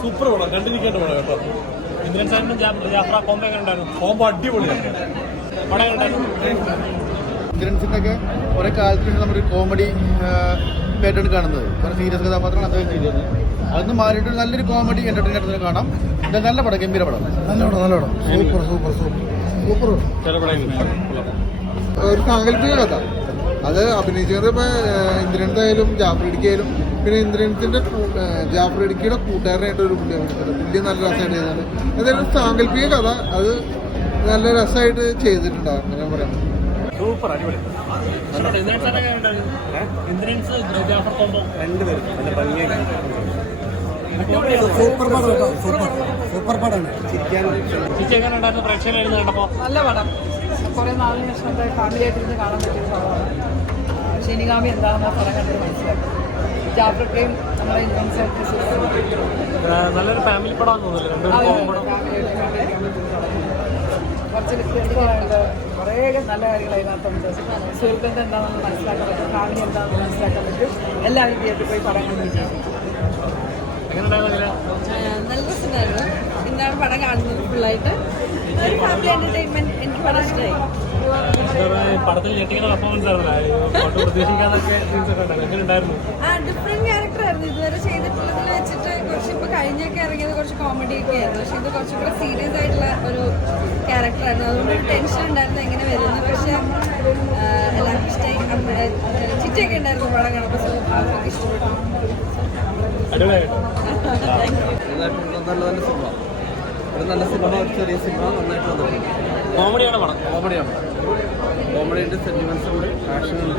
Super പടം, കണ്ടിരിക്കേണ്ട പടം കേട്ടോ. ഇന്ദ്രൻ സാറിനും ജാഫ്ര കോമ്പോ എങ്ങനെ ഉണ്ടായിരുന്നു? കോമ്പോ അടിപൊളിയാണ്. പടം ഉണ്ടായിരുന്നു. ഇന്ദ്രൻസിൻ്റെയൊക്കെ കുറേ കാലത്തിന് ശേഷം നമ്മുടെ കോമഡി പാറ്റേൺ കാണുന്നത്. കുറേ സീരിയസ് കഥാപാത്രമാണ് അദ്ദേഹം ചെയ്തത്. അതൊന്ന് മാറിയിട്ട് നല്ലൊരു കോമഡി എൻ്റർടൈനായിട്ട് തന്നെ കാണാം. ഇത് നല്ല പടം, ഗംഭീര പടം, നല്ല പടം. സൂപ്പർ ഒരു സാങ്കല്പിക കഥ. അത് അഭിനയിച്ചത് ഇപ്പോൾ ഇന്ദ്രൻസായാലും ജാഫർ ഇടുക്കിയായാലും, പിന്നെ ഇന്ദ്രൻസിൻ്റെ ജാഫർ ഇടുക്കിയുടെ കൂട്ടുകാരനായിട്ടൊരു പുള്ളി അഭിനയിച്ചത്. പുള്ളി നല്ല രസമായിട്ട് ചെയ്തതാണ്. എന്തായാലും സാങ്കല്പിക കഥ അത് നല്ല രസമായിട്ട് ചെയ്തിട്ടുണ്ടാകും ഞാൻ പറയാം. സൂപ്പർ, അടിപൊളി. സൂപ്പർ പടമാണ്. നല്ല പടം. കുറേ നാളിന് ശേഷം ഫാമിലി ആയിട്ടിരുന്ന് കാണാൻ പറ്റിയൊരു പടമാണ്. ഷെനിഗാമി എന്താണെന്ന് പടം കണ്ടിട്ട് മനസ്സിലാക്കും. ജാഫ്രക്കയും നമ്മളെ നല്ലൊരു ഫാമിലി പടം തോന്നുന്നില്ല. കുറച്ച് വ്യക്തികളുണ്ട്. കുറേ നല്ല കാര്യങ്ങൾ അതിനകത്തുണ്ട്. സുഹൃത്തിൻ്റെ എന്താണെന്ന് മനസ്സിലാക്കാൻ പറ്റും, ഫാമിലി എന്താണെന്ന് മനസ്സിലാക്കാൻ പറ്റും. എല്ലാവരും തിയേറ്ററിൽ പോയി പടം കണ്ട് വിജയിക്കും. നല്ല രസമുണ്ടായിരുന്നു. ഇന്നാണ് പടം കാണുന്നത് ഫുള്ളായിട്ട്. ഒരു ഫാമിലി എന്റർടൈൻമെന്റ്. എനിക്ക് പടം ഇഷ്ടമായി. ഡിഫറെന്റ് ക്യാരക്ടർ ആയിരുന്നു ഇതുവരെ ചെയ്തിട്ടുള്ളതിൽ വെച്ചിട്ട്. കുറച്ച് ഇപ്പൊ കഴിഞ്ഞൊക്കെ ഇറങ്ങിയത് കുറച്ച് കോമഡി ഒക്കെ ആയിരുന്നു. പക്ഷെ ഇത് കുറച്ചുകൂടെ സീരിയസ് ആയിട്ടുള്ള ഒരു ക്യാരക്ടറായിരുന്നു. അതുകൊണ്ട് ഒരു ടെൻഷൻ ഉണ്ടായിരുന്നു എങ്ങനെ വരുന്നത്. പക്ഷെ എല്ലാവർക്കും ഇഷ്ടമായി. ചിറ്റയൊക്കെ ഉണ്ടായിരുന്നു പടം കാണുമ്പോൾ. സോ ആൾക്കൊക്കെ ഇഷ്ടപ്പെട്ടു. നല്ല സിനിമ, ചെറിയ സിനിമ നന്നായിട്ട് വന്നിട്ടുണ്ട്. കോമഡിയാണ് പടം. കോമഡിയുണ്ട്, സെന്റിമെന്റ്സ് ഉണ്ട്, ആക്ഷൻ ഉണ്ട്.